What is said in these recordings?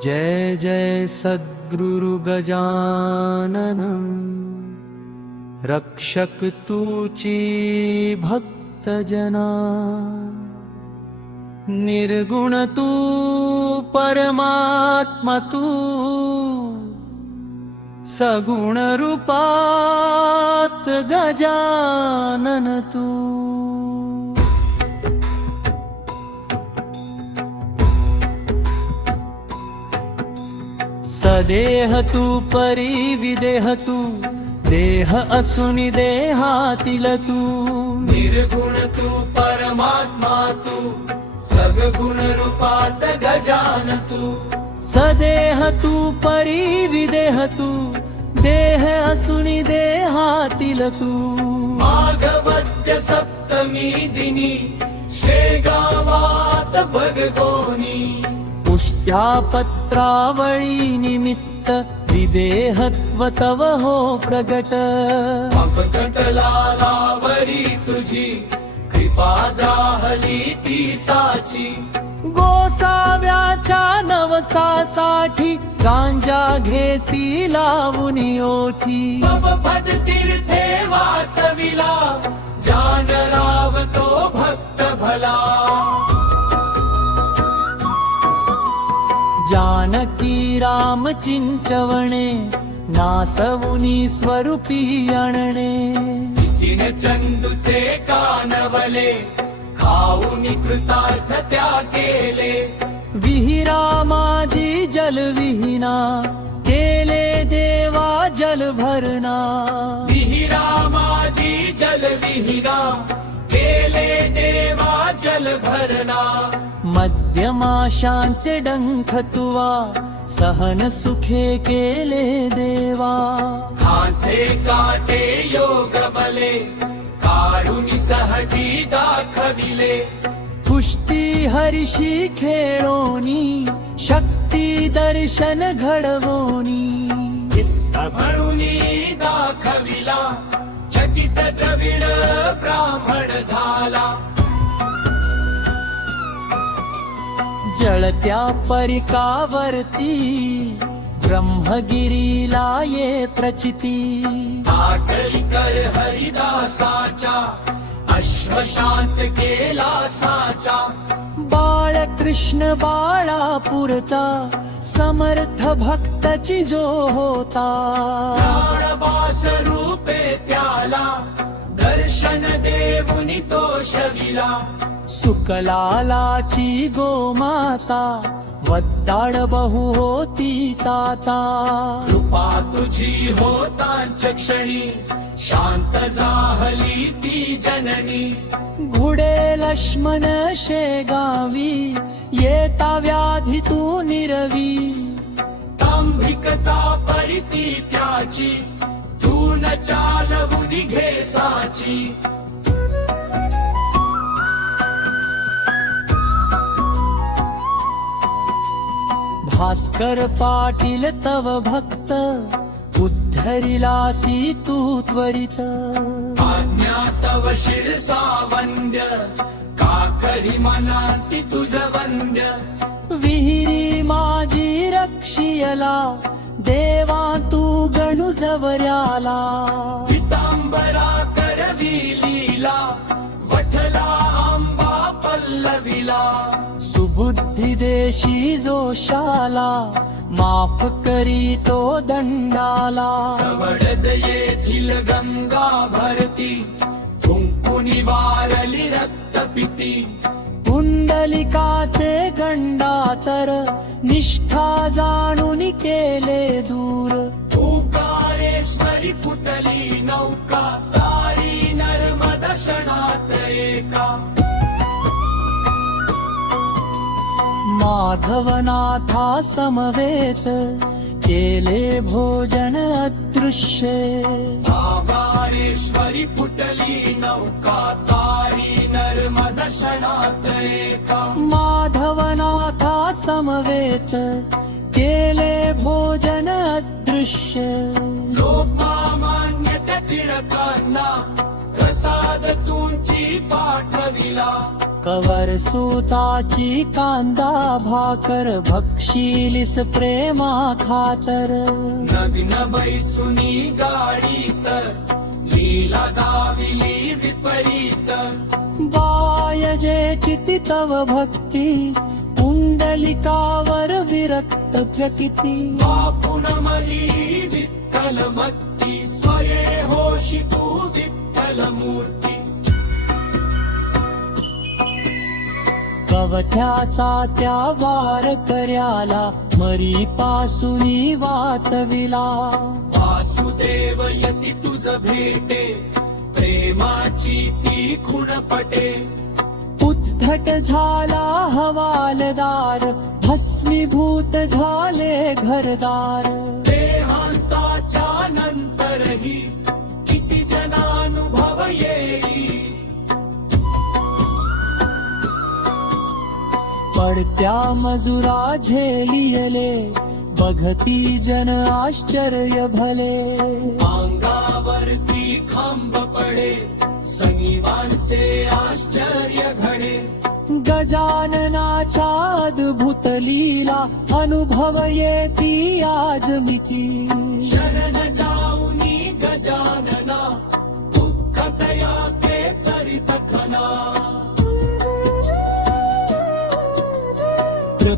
जय जय सद्गुरुगजाननम्। रक्षक भक्तजना। चिभक्तजना निर्गुण तु परमात्म सगुणरूपात् गजानन तु। सदेह परि देह असुनि देहातिलतु। निर्गुणतु परमात्मा तु सगुणरूपात् गजानतु सदेहतु देह असुनि देहातिलतु। माघवत्य सप्तमी दिनी भगोनी पुष्ट्या पत्रावळी निमित्त विदेहत्व तव हो प्रगट. कटलालावरी तुझी कृपा जाहली ती साची. गोसाव्याच्या नवसासाठी गांजा घेसी लावून ओठी पद तीर्थे वाचविला जान राव तो भक्त भला. जानकी राम चिंचवणे नासवुनी स्वरूपी आणणे तिने चंदूचे कानवले खाऊनी कृतार्थ त्या केले विहिरा माझी जलविहीना केले देवा जल भरणा विहिरा माझी जल विहिना केले देवा जल भरणा मध्यमाशांचे डंख तुवा सहन सुखे केले देवा. खाचे काटे योग बले काढून सहजी दाखविले. पुष्टी हरिशी खेळोनी शक्ती दर्शन घडवोनी. म्हणून दाखविला चकित द्रविड ब्राह्मण झाला. जळत्या परिकावरती. ब्रह्मगिरीला ये प्रचिती. आकली कर हरिदासाच्या अश्वशांत केला साचा. बाळकृष्ण बाळापूरचा समर्थ भक्तची जो होता. प्राणबास रूपे त्याला दर्शन देऊनी तो शविला. सुकलालाची गोमाता वद्दाड बहु होती ताता. कृपा तुझी होतांच क्षणी शांत जाहली ती जननी. घुडे लक्ष्मण शेगावी येता व्याधी तू निरवी. तांभिकता परिती त्याची तू न चालवुनी घेसाची भास्कर पाटील तव भक्त उद्धरिलासी तू त्वरित. आज्ञा तव शिरसा वंद्य काकरी मनाती तुझ वंद्य. विहिरी माझी रक्षियला देवा तू गणू जवऱ्याला. पितांबरा करवी लीला वठला आंबा पल्लविला. सुबुद्धी देशी जोशाला माफ करी तो दंडाला। सवडद येथील गंगा भरती कुंकुनी वारली रक्त पिती पुंडलिकाचे गंडातर निष्ठा जाणून केले दूर। ओंकारेश्वरी फुटली नौका तारी नर्मद क्षणात एका। माधवनाथा समवेत केले भोजन अदृश्ये। आगारेश्वरी फुटली नौका तारी नर्मद क्षणात एका माधवनाथा समवेत केले भोजन अदृश्य। लोकमान्य त्या टिळकांना रस प्रसाद तुमची कवर कवरसूता कांदा भाकर भक्षिलिस प्रेमा खातर। नग्न बैसुनी गाडीत भक्षी प्रेमापरीत बाय जय चिति तव भक्ती कुण्डलिकावर विरक्त प्रकृति व्यतिथि पुन भित्तल मति स्वयषितल मूर्ति। कवठ्याचा त्या वार कर्याला मरी पासूनी वाचविला. वासुदेव यती तुझ भेटे प्रेमाची ती खुणपटे. उद्धट झाला हवालदार भस्मीभूत झाले घरदार. देहांताच्या नंतरही पडत्या मजुरा झेलियले बघती जन आश्चर्य भले. अंगावरती खांब पडे संगीवांचे आश्चर्य घडे. गजाननाच्या अद्भुत लीला अनुभव येती आज मिती. शरण जाऊनी गजानना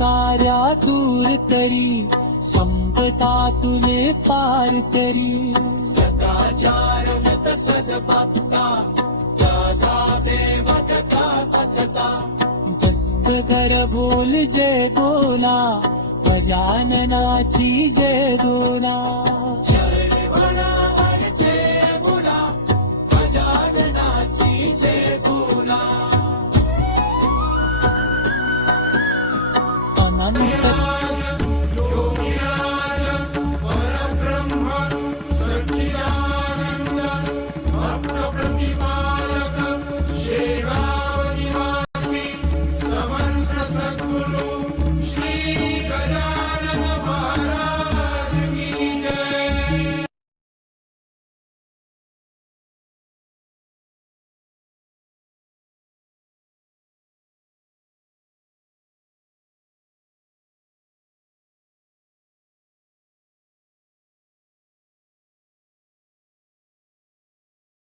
साऱ्या दूर तरी संकटा तुले पार तरी. सदाचार मत सद्भक्ता दादा देवकथा भक्ता भक्त. कर बोल जय बोला गजाननाची जय बोला.